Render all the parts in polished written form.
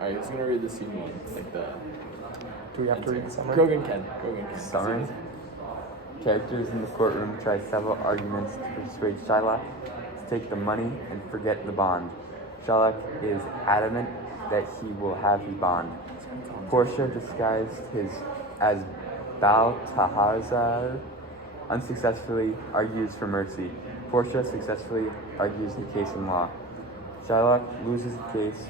Alright, who's gonna read the scene one? Like the Do we have to read the summary? Grogan Ken. Summary. Characters in the courtroom try several arguments to persuade Shylock to take the money and forget the bond. Shylock is adamant that he will have the bond. Portia, disguised as Balthazar, unsuccessfully argues for mercy. Portia successfully argues the case in law. Shylock loses the case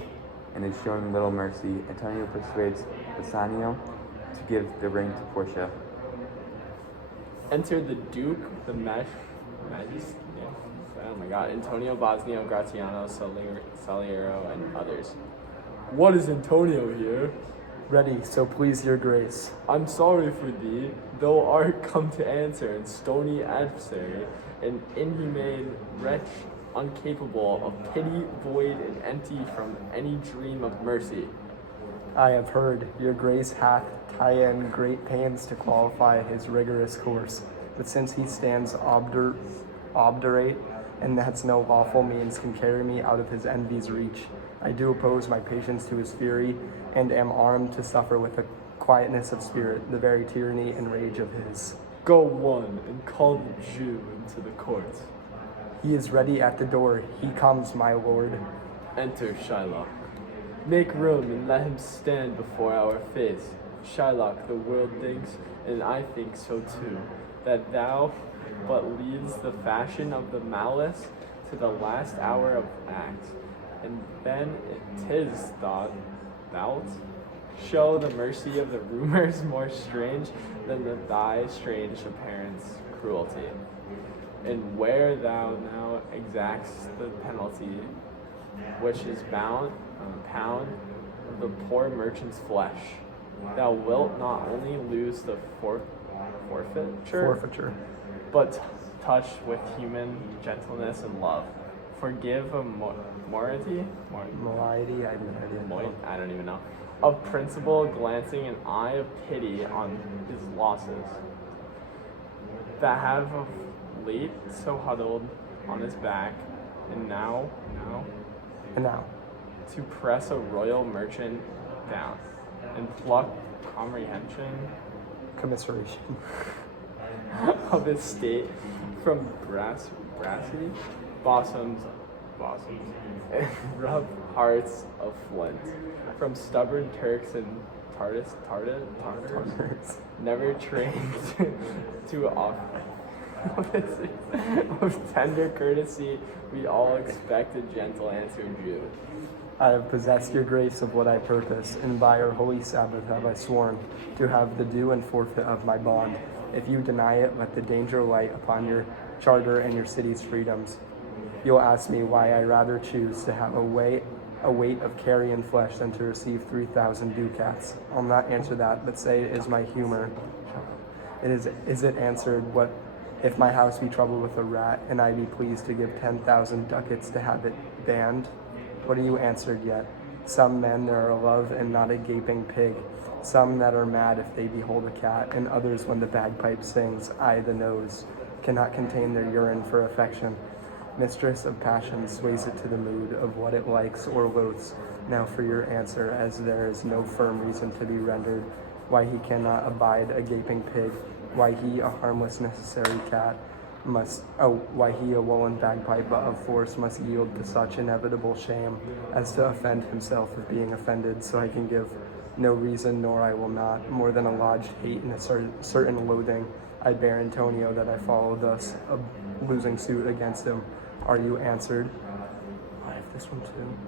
and is showing little mercy. Antonio persuades Bassanio to give the ring to Portia. Enter the Duke, the oh my god, Antonio, Bosnio, Gratiano, Saliero, and others. What is Antonio here? Ready, so please your grace. I'm sorry for thee, thou art come to answer, and stony adversary, an inhumane wretch, incapable of pity, void, and empty from any dream of mercy. I have heard your grace hath taken great pains to qualify his rigorous course, but since he stands obdurate, and that's no lawful means can carry me out of his envy's reach, I do oppose my patience to his fury, and am armed to suffer with a quietness of spirit the very tyranny and rage of his. Go one, and call the Jew into the court. He is ready at the door. He comes, my lord. Enter Shylock. Make room and let him stand before our face. Shylock, the world thinks, and I think so too, that thou but leads the fashion of the malice to the last hour of act, and then 'tis thought thou'lt show the mercy of the rumors more strange than thy strange apparent's cruelty. And where thou now exacts the penalty, which is bound pound of the poor merchant's flesh, thou wilt not only lose the forfeiture, but touch with human gentleness and love. Forgive a moiety, I don't even know, of principle, glancing an eye of pity on his losses, that have of late so huddled on his back, and now to press a royal merchant down, and pluck commiseration of his state from brassy bosoms, and rub hearts of flint, from stubborn Turks and Tartars, never trained to of tender courtesy, we all expect a gentle answer, Jew. I have possessed your grace of what I purpose, and by our holy Sabbath have I sworn to have the due and forfeit of my bond. If you deny it, let the danger light upon your charter and your city's freedoms. You'll ask me why I rather choose to have a weight of carrion flesh than to receive 3,000 ducats. I'll not answer that, but say it is my humor. Is it answered, what if my house be troubled with a rat, and I be pleased to give 10,000 ducats to have it banned? What are you answered yet? Some men there are love and not a gaping pig. Some that are mad if they behold a cat, and others when the bagpipe sings, I the nose, cannot contain their urine for affection. Mistress of passion sways it to the mood of what it likes or loathes. Now for your answer, as there is no firm reason to be rendered, why he cannot abide a gaping pig, why he, a harmless necessary cat, why he, a woolen bagpipe but of force, must yield to such inevitable shame as to offend himself of being offended, so I can give no reason, nor I will not, more than a lodged hate and a certain loathing, I bear Antonio that I follow thus, a losing suit against him. Are you answered? I have this one too.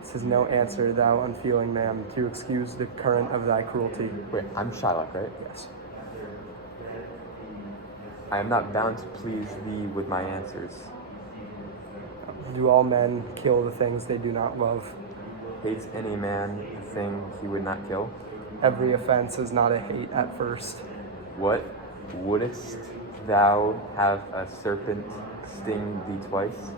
This is no answer, thou unfeeling man, to excuse the current of thy cruelty. Wait, I'm Shylock, right? Yes. I am not bound to please thee with my answers. Do all men kill the things they do not love? Hates any man the thing he would not kill? Every offense is not a hate at first. What? Wouldst thou have a serpent sting thee twice?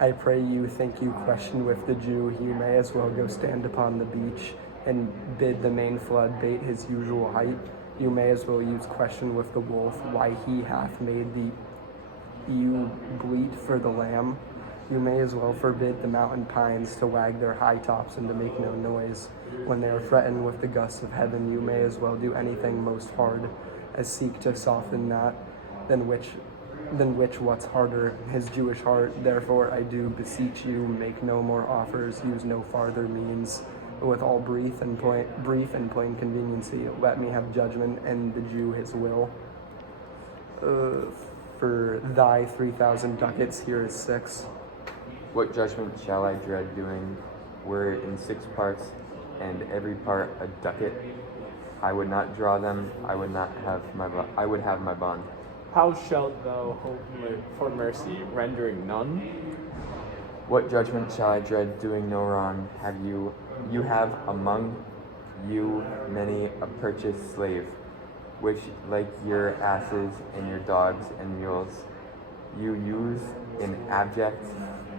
I pray you, think you question with the Jew, you may as well go stand upon the beach and bid the main flood bait his usual height. You may as well use question with the wolf, why he hath made the ewe bleat for the lamb. You may as well forbid the mountain pines to wag their high tops and to make no noise. When they are threatened with the gusts of heaven, you may as well do anything most hard as seek to soften that, than which what's harder, his Jewish heart. Therefore I do beseech you, make no more offers, use no farther means. But with all brief and plain conveniency, let me have judgment, and the Jew his will. For thy 3,000 ducats, here is 6. What judgment shall I dread doing, were it in 6 parts, and every part a ducat? I would not draw them, I would have my bond. How shalt thou hope for mercy, rendering none? What judgment shall I dread doing no wrong? You have among you many a purchased slave, which, like your asses and your dogs and mules, you use in abject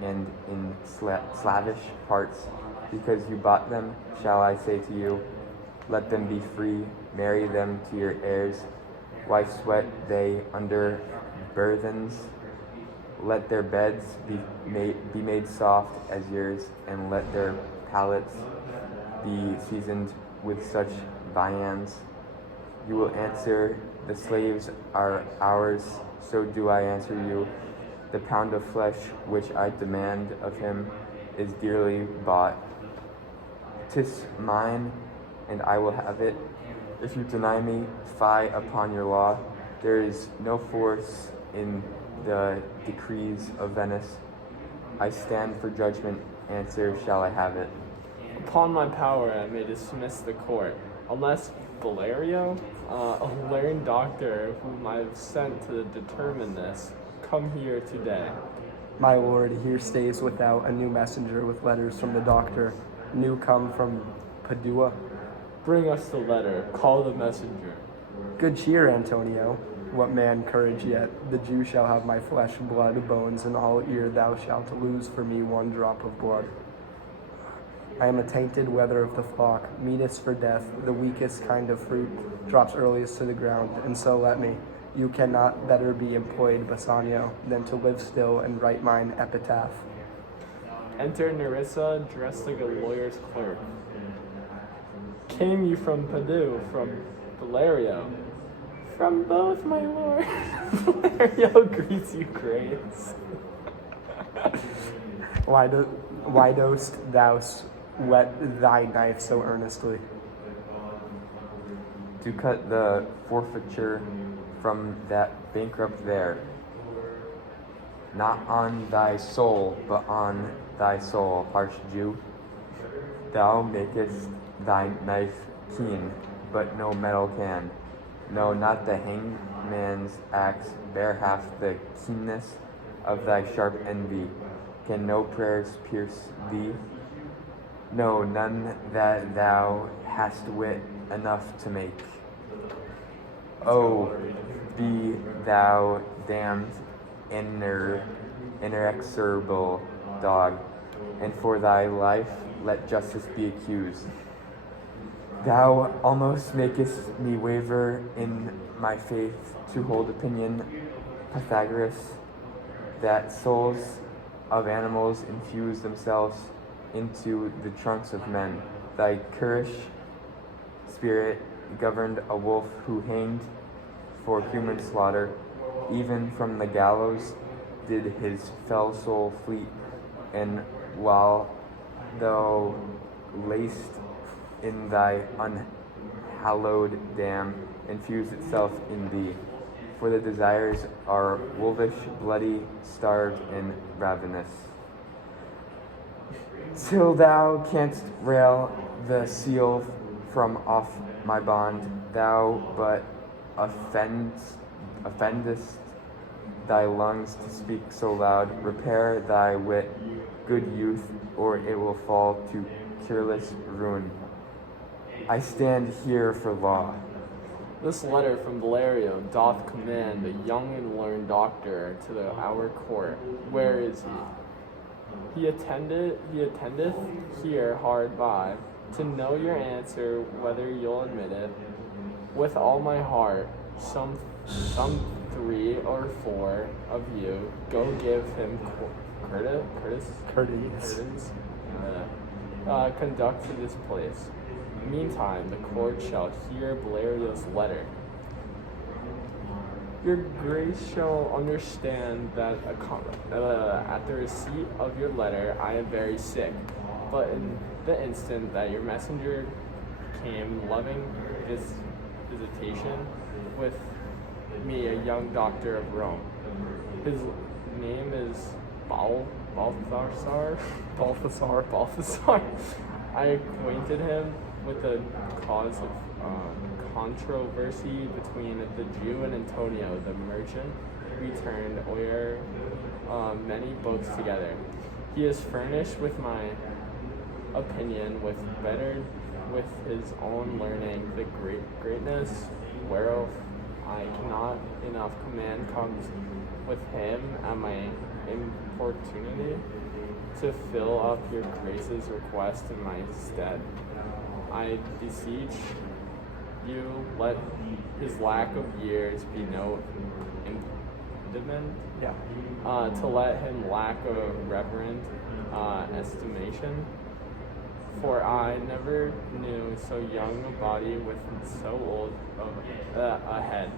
and in slavish parts, because you bought them. Shall I say to you, let them be free, marry them to your heirs? Why sweat they under burthens? Let their beds be made soft as yours, and let their palates be seasoned with such viands. You will answer, the slaves are ours, so do I answer you. The pound of flesh which I demand of him is dearly bought. 'Tis mine, and I will have it. If you deny me, fie upon your law. There is no force in the decrees of Venice. I stand for judgment, answer shall I have it. Upon my power I may dismiss the court, unless Valerio, a learned doctor whom I have sent to determine this, come here today. My lord, here stays without a new messenger with letters from the doctor, new come from Padua. Bring us the letter, call the messenger. Good cheer, Antonio. What man courage yet? The Jew shall have my flesh, blood, bones, and all ear thou shalt lose for me 1 drop of blood. I am a tainted wether of the flock, meetest for death, the weakest kind of fruit drops earliest to the ground, and so let me. You cannot better be employed, Bassanio, than to live still and write mine epitaph. Enter Nerissa, dressed like a lawyer's clerk. Came you from Padua, from Valerio? From both, my lord. Valerio greets you, grace. Why dost thou whet thy knife so earnestly? To cut the forfeiture from that bankrupt there, not on thy soul, but on thy soul, harsh Jew. Thou makest thy knife keen, but no metal can. No, not the hangman's axe bear half the keenness of thy sharp envy. Can no prayers pierce thee? No, none that thou hast wit enough to make. Oh, be thou damned, inexorable dog, and for thy life let justice be accused. Thou almost makest me waver in my faith to hold opinion, Pythagoras, that souls of animals infuse themselves into the trunks of men. Thy currish spirit governed a wolf who hanged for human slaughter. Even from the gallows did his fell soul fleet, and while thou laced in thy unhallowed dam, infuse itself in thee. For the desires are wolvish, bloody, starved, and ravenous. Till thou canst rail the seal from off my bond, thou but offendest thy lungs to speak so loud. Repair thy wit, good youth, or it will fall to careless ruin. I stand here for law. This letter from Valerio doth command a young and learned doctor to our court. Where is he? He attendeth here hard by, to know your answer, whether you'll admit it. With all my heart, some 3 or 4 of you go give him courteous conduct to this place. Meantime, the court shall hear Belario's letter. Your grace shall understand that at the receipt of your letter I am very sick, but in the instant that your messenger came, loving this visitation with me, a young doctor of Rome. His name is Balthasar. Balthasar. I acquainted him with the cause of controversy between the Jew and Antonio, the merchant, returned where many boats together. He is furnished with my opinion with his own learning, the greatness whereof I cannot enough command comes with him at my importunity to fill up your grace's request in my stead. I beseech you, let his lack of years be no impediment. To let him lack a reverent estimation. For I never knew so young a body with so old a head.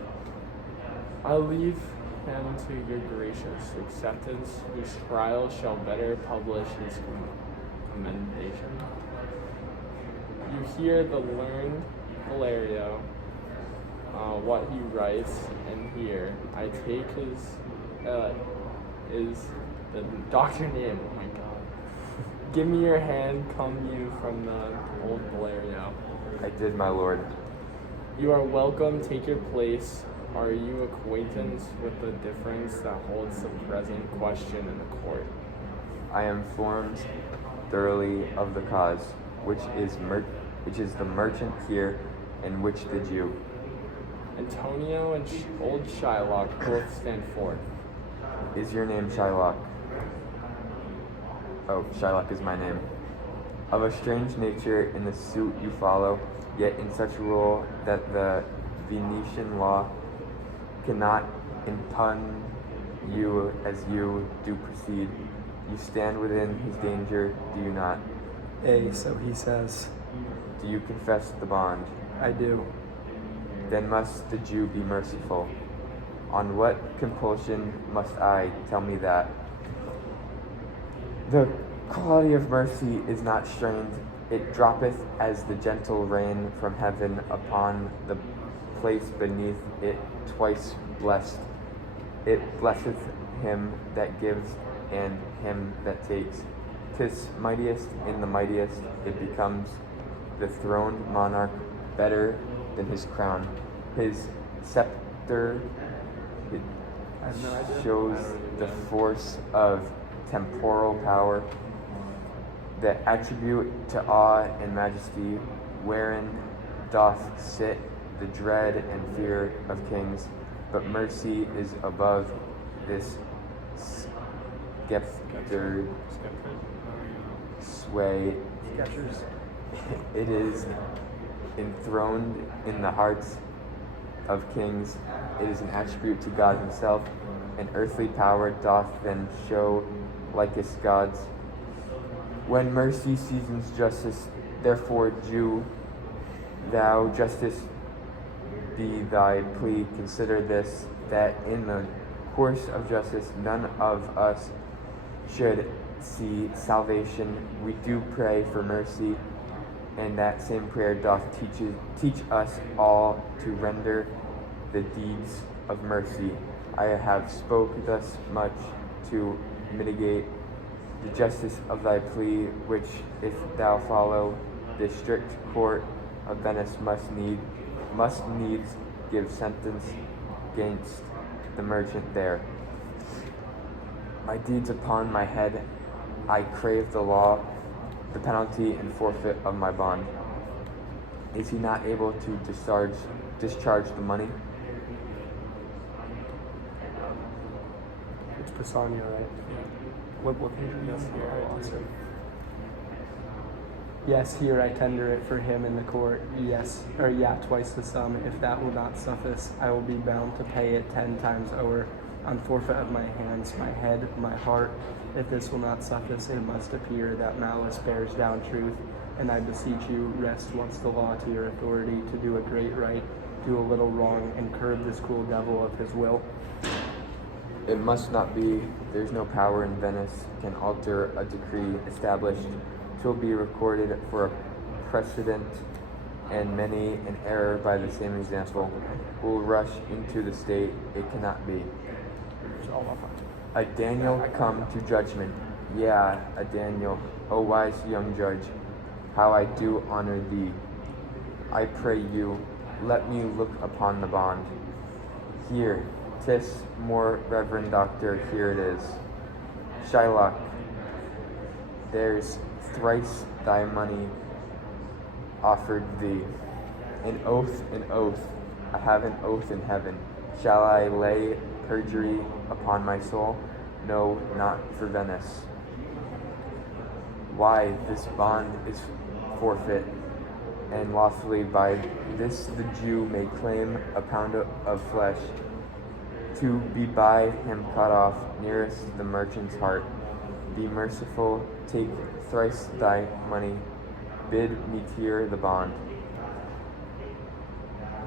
I leave him to your gracious acceptance, whose trial shall better publish his commendation. You hear the learned Valerio, what he writes, and here I take his is the doctor name. Oh my God! Give me your hand, come you from the old Valerio. I did, my lord. You are welcome. Take your place. Are you acquainted with the difference that holds the present question in the court? I am informed thoroughly of the cause, which is the merchant here, and which the Jew. Antonio and old Shylock both stand forth. Is your name Shylock? Oh, Shylock is my name. Of a strange nature in the suit you follow, yet in such a role that the Venetian law cannot impugn you as you do proceed. You stand within his danger, do you not? So he says. Do you confess the bond? I do. Then must the Jew be merciful. On what compulsion must I? Tell me that. The quality of mercy is not strained. It droppeth as the gentle rain from heaven upon the place beneath it twice blessed. It blesseth him that gives and him that takes. 'Tis mightiest in the mightiest. It becomes the throned monarch better than his crown. His scepter shows the force of temporal power, the attribute to awe and majesty, wherein doth sit the dread and fear of kings. But mercy is above this scepter sway. It is enthroned in the hearts of kings. It is an attribute to God himself. An earthly power doth then show likest God's. When mercy seasons justice, therefore Jew, thou justice be thy plea. Consider this, that in the course of justice none of us should see salvation. We do pray for mercy, and that same prayer doth teach us all to render the deeds of mercy. I have spoke thus much to mitigate the justice of thy plea, which if thou follow the strict court of Venice must needs give sentence against the merchant there. My deeds upon my head, I crave the law, the penalty and forfeit of my bond. Is he not able to discharge the money? It's Pisanio, right? What page are you on? Here I tender. Yes, here I tender it for him in the court. Yes, twice the sum. If that will not suffice, I will be bound to pay it 10 times over. on forfeit of my hands, my head, my heart. If this will not suffice, it must appear that malice bears down truth, and I beseech you, rest once the law to your authority, to do a great right, do a little wrong, and curb this cruel devil of his will. It must not be. There's no power in Venice can alter a decree established. 'Twill be recorded for a precedent, and many an error by the same example will rush into the state. It cannot be. A Daniel come to judgment. Yeah, a Daniel, O wise young judge, how I do honor thee. I pray you, let me look upon the bond. Here, 'tis more reverend doctor, here it is. Shylock, there's thrice thy money offered thee. An oath, I have an oath in heaven. Shall I lay perjury upon my soul? No, not for Venice. Why, this bond is forfeit, and lawfully by this the Jew may claim a pound of flesh, to be by him cut off nearest the merchant's heart. Be merciful, take thrice thy money, bid me tear the bond.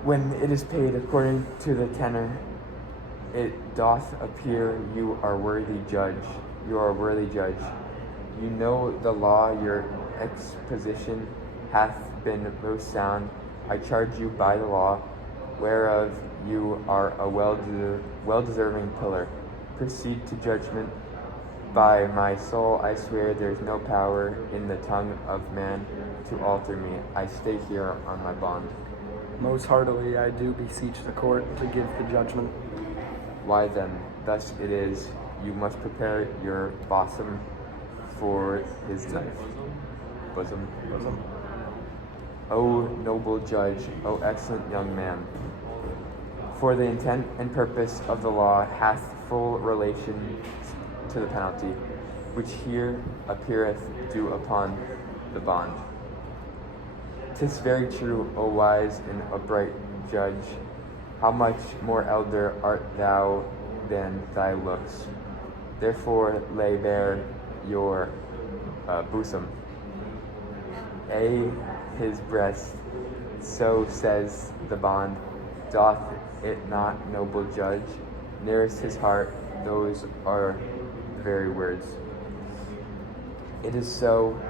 When it is paid according to the tenor, it doth appear you are worthy judge. You know the law, your exposition hath been most sound. I charge you by the law, whereof you are a well-deserving pillar. Proceed to judgment. By my soul I swear there's no power in the tongue of man to alter me. I stay here on my bond. Most heartily I do beseech the court to give the judgment. Why then, thus it is, you must prepare your bosom for his knife. Bosom. O noble judge, O excellent young man, for the intent and purpose of the law hath full relation to the penalty, which here appeareth due upon the bond. 'Tis very true, O wise and upright judge, how much more elder art thou than thy looks. Therefore lay bare your bosom, his breast, so says the bond. Doth it not, noble judge? Nearest his heart, those are the very words. It is so,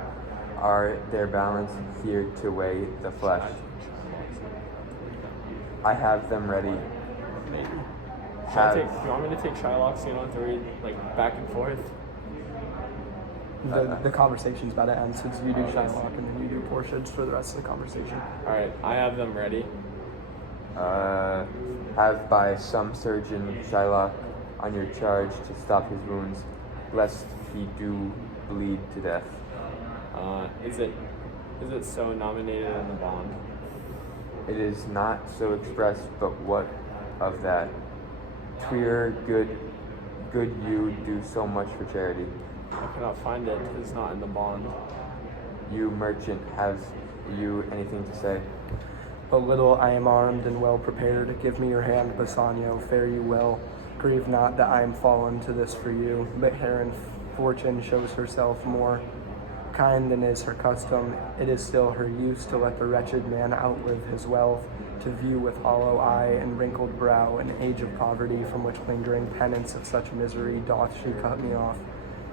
are their balance here to weigh the flesh. I have them ready. Do you want me to take Shylock so you don't have to read like back and forth? The conversation's about to end, so you do Shylock and then you do Portia for the rest of the conversation. Alright, I have them ready. Have by some surgeon Shylock on your charge to stop his wounds, lest he do bleed to death. Is it so nominated in the bond? It is not so expressed, but what of that? Twere good you do so much for charity. I cannot find it. It's not in the bond. You merchant, have you anything to say? But little I am armed and well prepared. Give me your hand, Bassanio. Fare you well. Grieve not that I am fallen to this for you. But Heron Fortune shows herself more kind than is her custom. It is still her use to let the wretched man outlive his wealth, to view with hollow eye and wrinkled brow an age of poverty from which lingering penance of such misery doth she cut me off.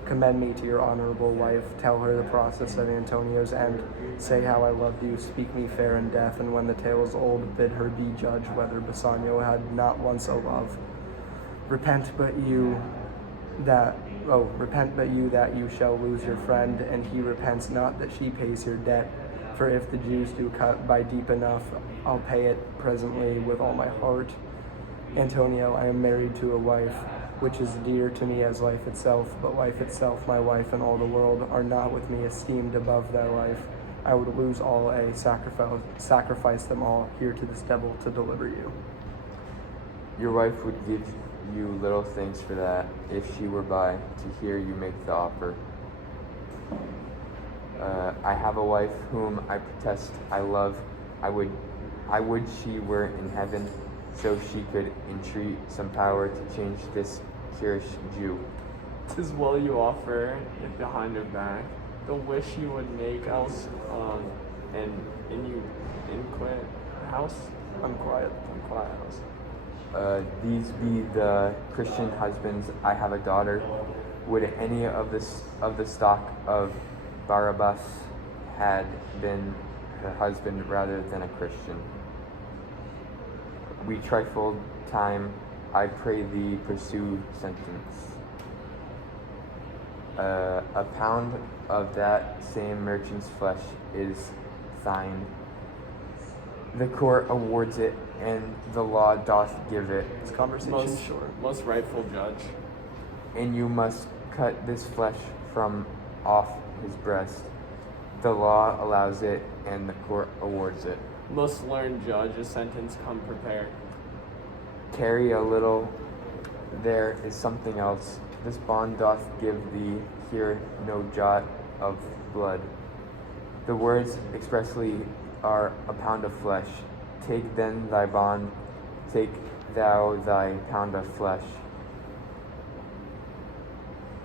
Commend me to your honorable wife. Tell her the process of Antonio's end. Say how I loved you. Speak me fair in death. And when the tale is old, bid her be judge whether Bassanio had not once a love. Repent but you that you shall lose your friend, and he repents not that she pays your debt. For if the Jews do cut by deep enough, I'll pay it presently with all my heart. Antonio, I am married to a wife, which is dear to me as life itself, but life itself, my wife, and all the world are not with me esteemed above thy life. I would lose all, sacrifice them all here to this devil to deliver you. Your wife would give you little thanks for that, if she were by to hear you make the offer. I have a wife whom I protest I love. I would she were in heaven. so she could entreat some power to change this Kirish Jew. 'Tis well you offer it behind her back, the wish you would make else, and inquit house? Unquiet. Unquiet house. These be the Christian husbands. I have a daughter. Would any of the stock of Barabbas had been her husband rather than a Christian? We trifled time. I pray thee pursue sentence. A pound of that same merchant's flesh is thine. The court awards it, and the law doth give it. This conversation Most short. Most rightful judge. And you must cut this flesh from off his breast. The law allows it, and the court awards it. Most learned judge, a sentence come prepared. Carry a little, there is something else. This bond doth give thee here no jot of blood. The words expressly are a pound of flesh. Take then thy bond, take thou thy pound of flesh.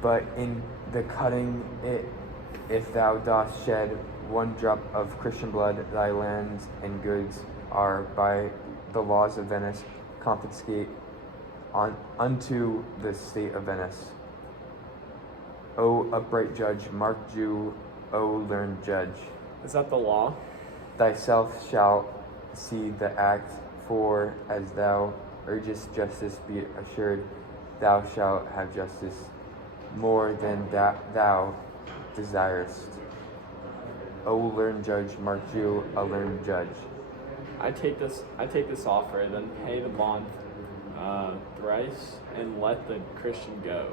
But in the cutting it, if thou dost shed one drop of Christian blood, thy lands and goods are by the laws of Venice confiscate unto the state of Venice. O upright judge, mark Jew, O learned judge, Is that the law? thyself shalt see the act, for as thou urgest justice, be assured thou shalt have justice more than thou desirest. O learned judge, mark you a learned judge. I take this offer, then pay the bond thrice, and let the Christian go.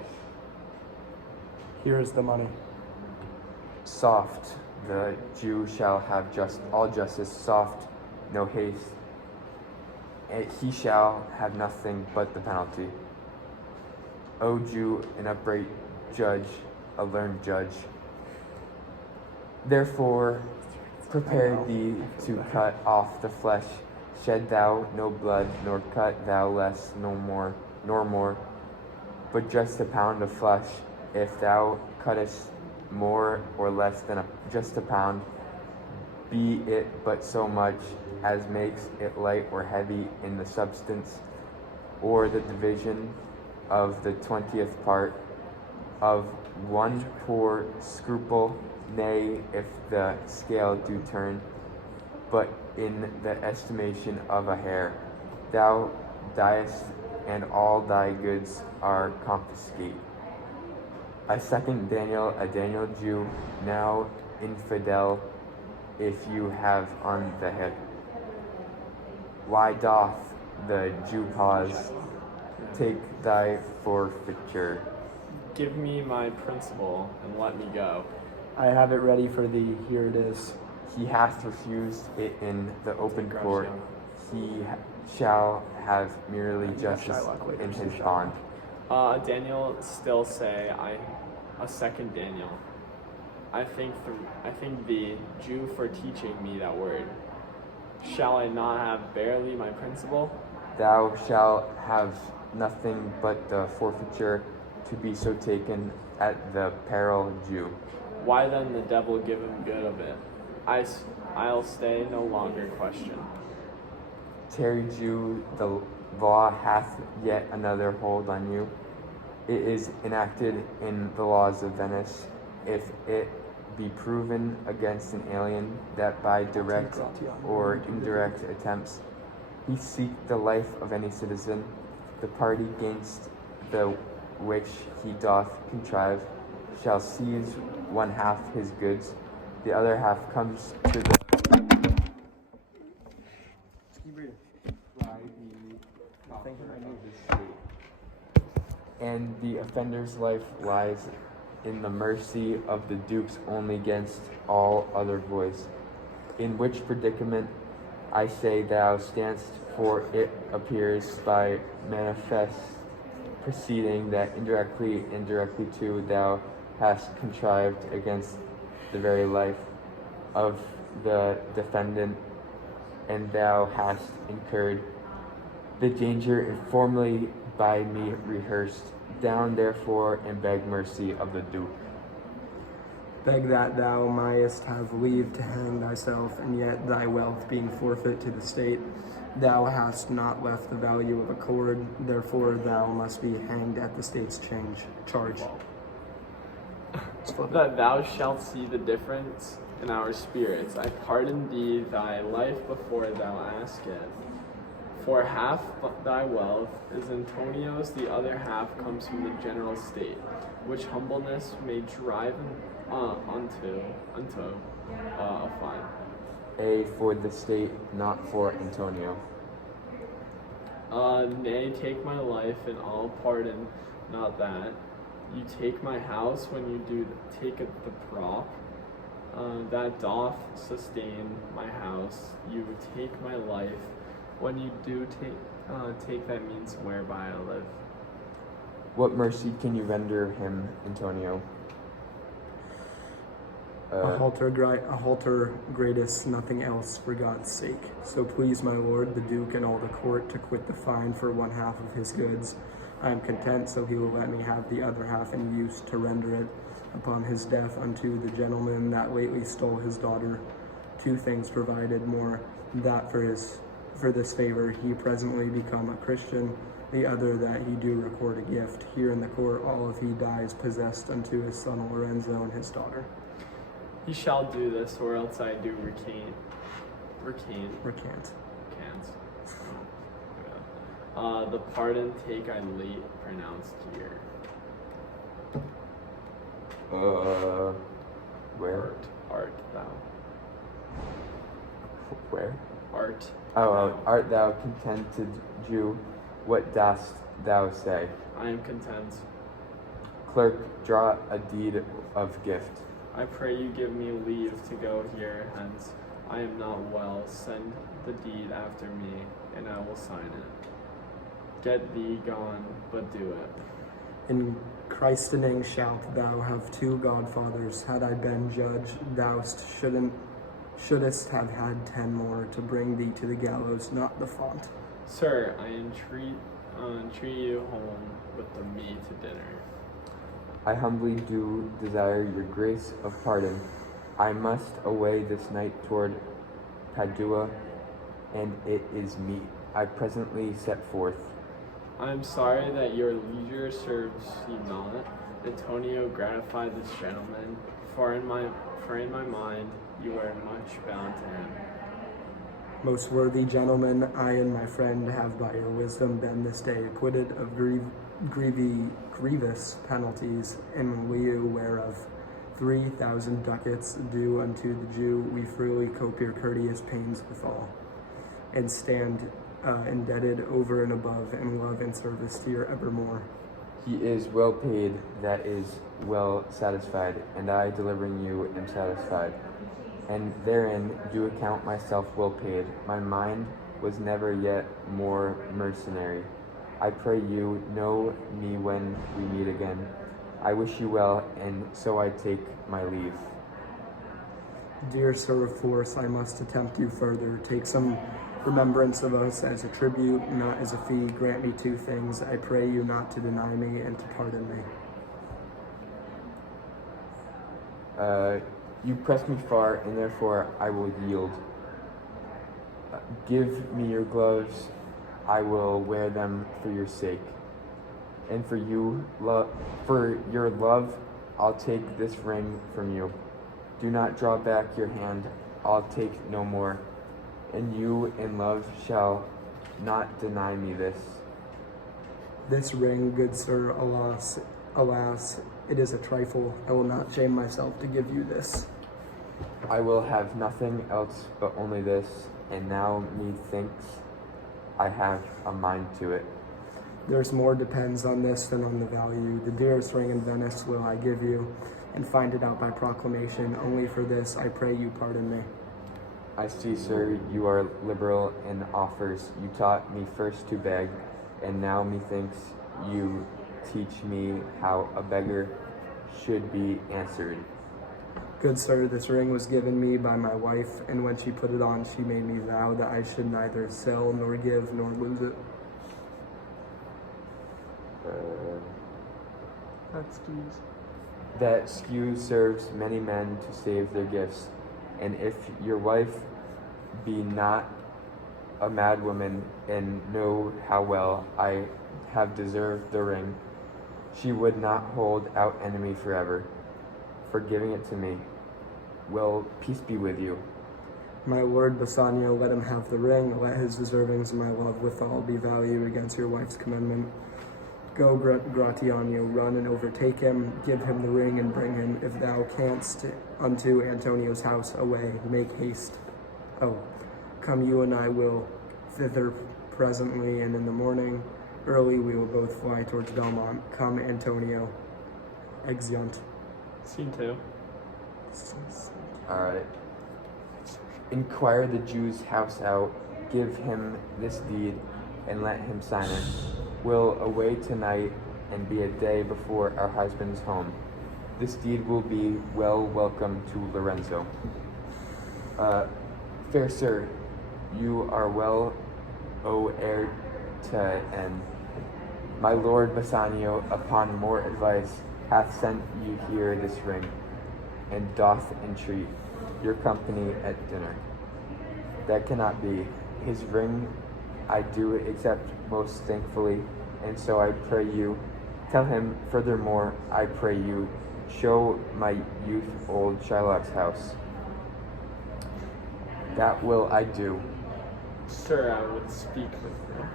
Here is the money. Soft, the Jew shall have all justice. Soft, no haste. And he shall have nothing but the penalty. O Jew, an upright judge, a learned judge. Therefore, prepare thee to cut off the flesh. Shed thou no blood, nor cut thou less, nor more, but just a pound of flesh. If thou cuttest more or less than just a pound, be it but so much as makes it light or heavy in the substance, or the division of the 20th part of one poor scruple, nay, if the scale do turn, but in the estimation of a hair, thou diest, and all thy goods are confiscate. A second Daniel, a Daniel Jew, now infidel, if you have on the hip. Why doth the Jew pause? Take thy forfeiture. Give me my principal and let me go. I have it ready for thee. Here it is. He hath refused it in the open court. He shall have merely justice in his bond. Daniel still say a second Daniel. I thank thee, Jew, for teaching me that word. Shall I not have barely my principal? Thou shalt have nothing but the forfeiture to be so taken at the peril Jew. Why then the devil give him good of it? I'll stay no longer question. Tarry Jew, the law hath yet another hold on you. It is enacted in the laws of Venice, if it be proven against an alien that by direct or indirect attempts he seek the life of any citizen, the party against the which he doth contrive shall seize one half his goods, the other half comes to the and the offender's life lies in the mercy of the dukes only against all other voice. In which predicament I say thou standst, for it appears by manifest proceeding that indirectly too thou hast contrived against the very life of the defendant, and thou hast incurred the danger is formerly by me rehearsed. Down therefore and beg mercy of the Duke. Beg that thou mightest have leave to hang thyself, and yet thy wealth being forfeit to the state, thou hast not left the value of a cord, therefore thou must be hanged at the state's charge. That thou shalt see the difference in our spirits. I pardon thee thy life before thou ask it. For half thy wealth is Antonio's, the other half comes from the general state, which humbleness may drive unto a fine. A for the state, not for Antonio. Nay, take my life and all pardon, not that. You take my house when you do take it the prop. That doth sustain my house. You take my life when you do take that means whereby I live. What mercy can you render him, Antonio? A halter greatest, nothing else for God's sake. So please my lord, the Duke and all the court, to quit the fine for one half of his goods. I am content, so he will let me have the other half in use to render it upon his death unto the gentleman that lately stole his daughter. 2 things provided more, that for this favor he presently become a Christian, the other that he do record a gift here in the court, all if he dies possessed unto his son Lorenzo and his daughter. He shall do this, or else I do recant. The pardon take I late pronounced here. Where? Art thou. Where? Art. Oh, art thou contented, Jew? What dost thou say? I am content. Clerk, draw a deed of gift. I pray you give me leave to go here hence. I am not well. Send the deed after me, and I will sign it. Get thee gone, but do it. In christening shalt thou have 2 godfathers. Had I been judge, thou shouldest have had 10 more to bring thee to the gallows, not the font. Sir, I entreat you home with me to dinner. I humbly do desire your grace of pardon. I must away this night toward Padua, and it is meet I presently set forth. I am sorry that your leisure serves you not. Antonio, gratify this gentleman, for in my mind you are much bound to him. Most worthy gentlemen, I and my friend have by your wisdom been this day acquitted of grievous penalties, in lieu whereof 3,000 ducats due unto the Jew, we freely cope your courteous pains withal, and stand indebted over and above in love and service to your evermore. He is well paid, that is well satisfied, and I, delivering you, am satisfied. And therein do account myself well paid. My mind was never yet more mercenary. I pray you know me when we meet again. I wish you well, and so I take my leave. Dear sir of force, I must attempt you further. Take some remembrance of us as a tribute, not as a fee. Grant me 2 things. I pray you not to deny me and to pardon me. You press me far, and therefore I will yield. Give me your gloves, I will wear them for your sake. And for your love, I'll take this ring from you. Do not draw back your hand, I'll take no more. And you in love shall not deny me this. This ring, good sir, alas, it is a trifle. I will not shame myself to give you this. I will have nothing else but only this, and now methinks I have a mind to it. There's more depends on this than on the value. The dearest ring in Venice will I give you, and find it out by proclamation. Only for this I pray you pardon me. I see, sir, you are liberal in offers. You taught me first to beg, and now methinks you teach me how a beggar should be answered. Good sir, this ring was given me by my wife, and when she put it on, she made me vow that I should neither sell nor give nor lose it. That skew serves many men to save their gifts, and if your wife be not a madwoman and know how well I have deserved the ring, she would not hold out enemy forever, for giving it to me. Well, peace be with you. My lord Bassanio, let him have the ring. Let his deservings of my love withal be valued against your wife's commandment. Go, Gratiano, run and overtake him. Give him the ring and bring him, if thou canst, unto Antonio's house. Away, make haste. Oh, come you and I will thither presently, and in the morning early we will both fly towards Belmont. Come, Antonio. Exeunt. Scene 2. Alright. Inquire the Jew's house out, give him this deed, and let him sign it. We'll away tonight and be a day before our husband's home. This deed will be well welcome to Lorenzo. Fair sir, you are well heir to and my lord Bassanio, upon more advice, hath sent you here this ring, and doth entreat your company at dinner. That cannot be. His ring I do accept most thankfully, and so I pray you, tell him furthermore, I pray you, show my youth old Shylock's house. That will I do. Sir, I would speak with you.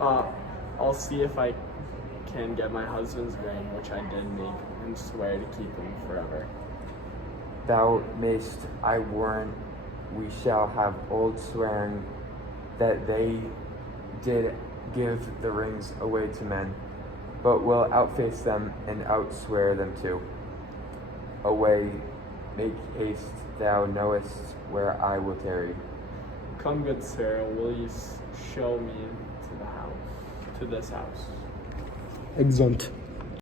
I'll see if I can get my husband's ring, which I did make, and swear to keep him forever. Thou mayst, I warrant, we shall have old swearing that they did give the rings away to men, but will outface them and outswear them too. Away, make haste, thou knowest where I will tarry. Come, good sir, will you show me to the house, to this house? Exeunt.